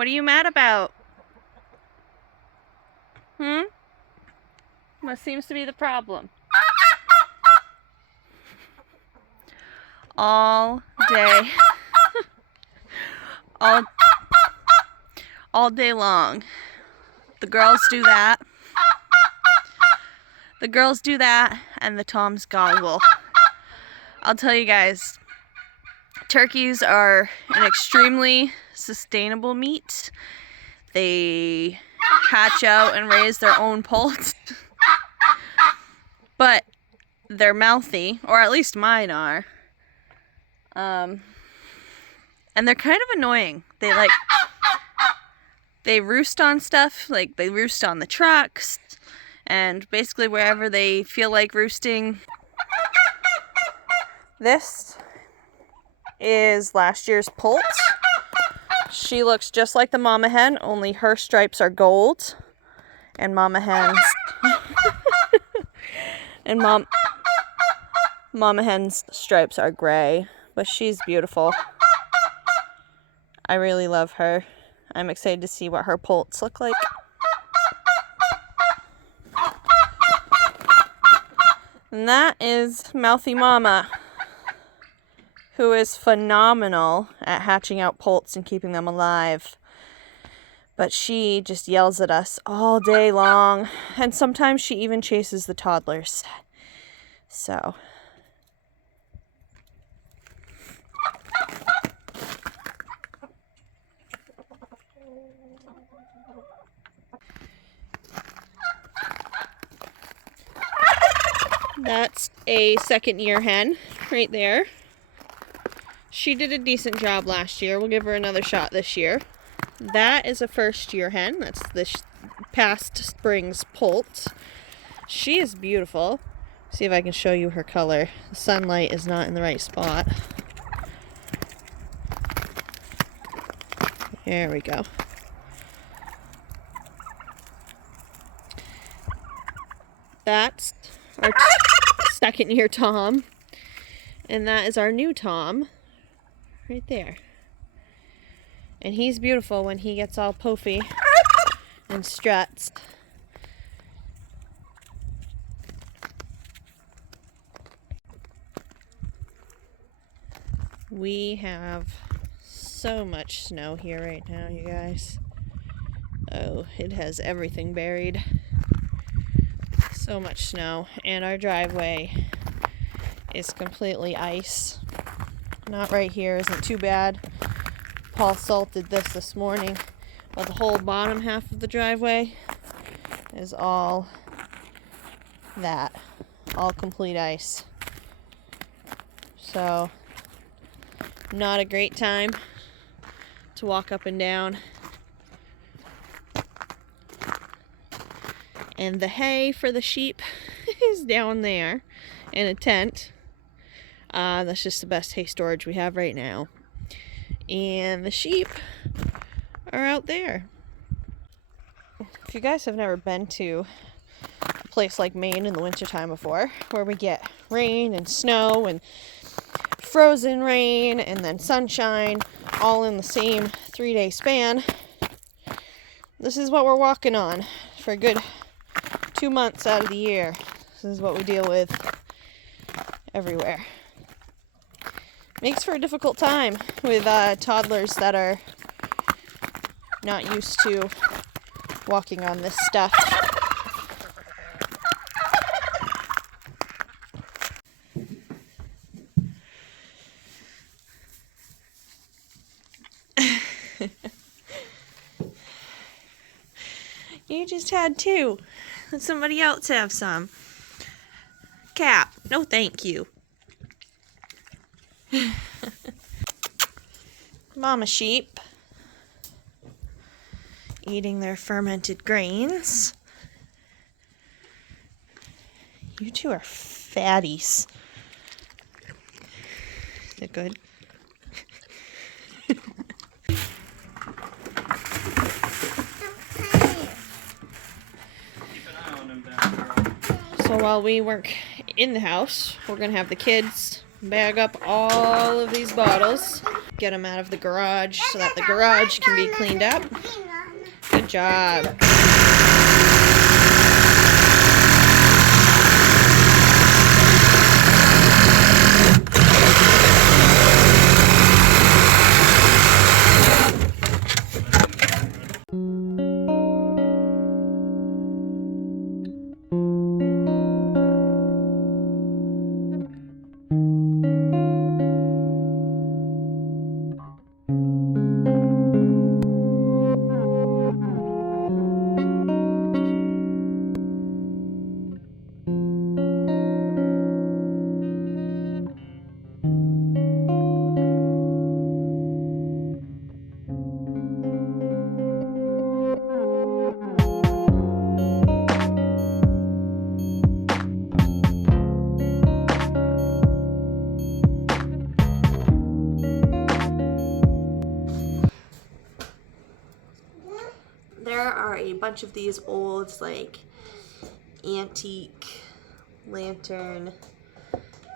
What are you mad about? What seems to be the problem? All day. all day long. The girls do that. The girls do that, and the toms goggle. I'll tell you guys, turkeys are an extremely sustainable meat. They hatch out and raise their own poults. But they're mouthy, or at least mine are. And they're kind of annoying. They roost on stuff, like they roost on the trucks, and basically wherever they feel like roosting. This is last year's poult. She looks just like the mama hen, only her stripes are gold, and mama hen's mama hen's stripes are gray, but she's beautiful. I really love her. I'm excited to see what her poults look like. And that is Mouthy Mama, who is phenomenal at hatching out poults and keeping them alive. But she just yells at us all day long, and sometimes she even chases the toddlers. So that's a second-year hen right there. She did a decent job last year. We'll give her another shot this year. That is a first-year hen. That's this past spring's poult. She is beautiful. See if I can show you her color. The sunlight is not in the right spot. There we go. That's our second-year tom. And that is our new tom. Right there. And he's beautiful when he gets all poofy and struts. We have so much snow here right now, you guys. Oh, it has everything buried. So much snow. And our driveway is completely ice. Not right here isn't too bad. Paul salted this morning, but the whole bottom half of the driveway is all that, all complete ice. So not a great time to walk up and down. And the hay for the sheep is down there in a tent. That's just the best hay storage we have right now. And the sheep are out there. If you guys have never been to a place like Maine in the wintertime before, where we get rain and snow and frozen rain and then sunshine all in the same 3-day span, this is what we're walking on for a good 2 months out of the year. This is what we deal with everywhere. Makes for a difficult time with toddlers that are not used to walking on this stuff. You just had 2. Let somebody else have some. Cap, no thank you. Mama sheep eating their fermented grains. You two are fatties. Is it good? So while we work in the house, we're gonna have the kids bag up all of these bottles. get them out of the garage so that the garage can be cleaned up. Good job. There are a bunch of these old, like, antique lantern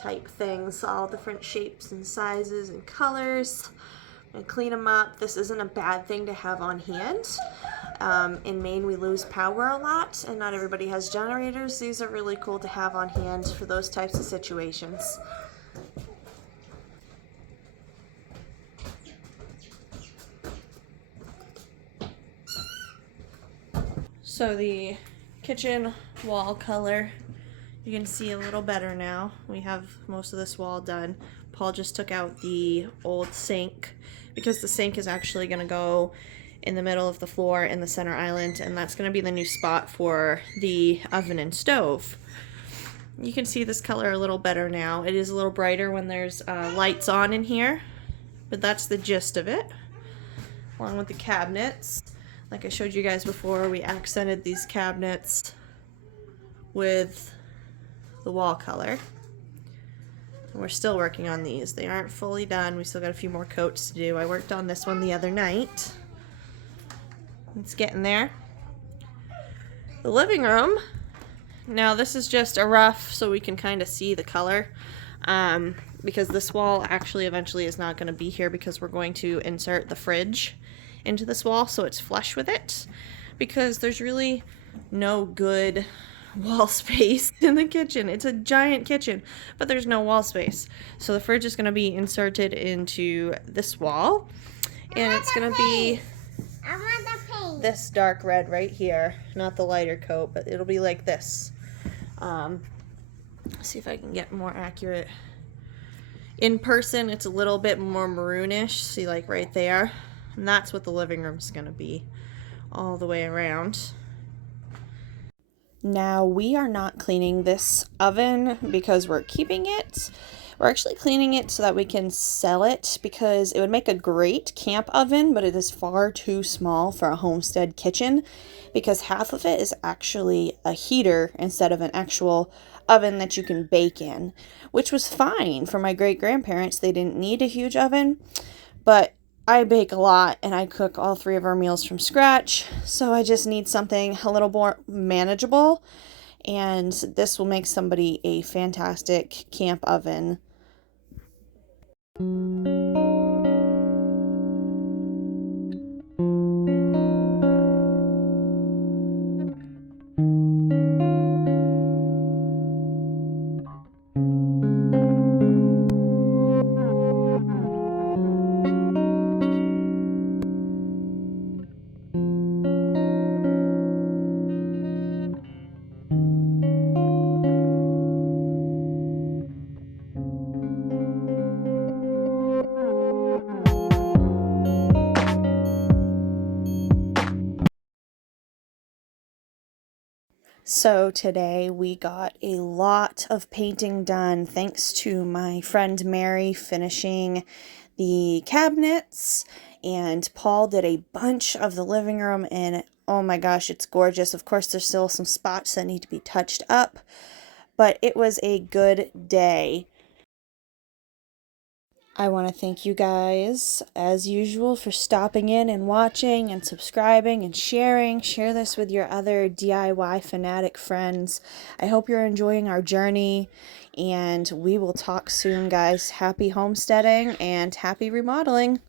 type things, all different shapes and sizes and colors. I'm gonna clean them up. This isn't a bad thing to have on hand. In Maine, we lose power a lot, and not everybody has generators. These are really cool to have on hand for those types of situations. So the kitchen wall color, you can see a little better now. We have most of this wall done. Paul just took out the old sink because the sink is actually going to go in the middle of the floor in the center island, and that's going to be the new spot for the oven and stove. You can see this color a little better now. It is a little brighter when there's lights on in here, but that's the gist of it, along with the cabinets. Like I showed you guys before, we accented these cabinets with the wall color. And we're still working on these. They aren't fully done. We still got a few more coats to do. I worked on this one the other night. It's getting there. The living room. Now this is just a rough so we can kind of see the color. Because this wall actually eventually is not going to be here because we're going to insert the fridge into this wall so it's flush with it, because there's really no good wall space in the kitchen. It's a giant kitchen, but there's no wall space. So the fridge is going to be inserted into this wall, and it's going to be this dark red right here, not the lighter coat, but it'll be like this. See if I can get more accurate. In person, it's a little bit more maroonish. See, like right there. And that's what the living room's going to be all the way around. Now, we are not cleaning this oven because we're keeping it. We're actually cleaning it so that we can sell it, because it would make a great camp oven, but it is far too small for a homestead kitchen, because half of it is actually a heater instead of an actual oven that you can bake in, which was fine for my great-grandparents. They didn't need a huge oven, but I bake a lot and I cook all 3 of our meals from scratch, so I just need something a little more manageable, and this will make somebody a fantastic camp oven. So today we got a lot of painting done thanks to my friend Mary finishing the cabinets, and Paul did a bunch of the living room, and oh my gosh, it's gorgeous. Of course, there's still some spots that need to be touched up, but it was a good day. I want to thank you guys, as usual, for stopping in and watching and subscribing and sharing. Share this with your other DIY fanatic friends. I hope you're enjoying our journey, and we will talk soon, guys. Happy homesteading and happy remodeling.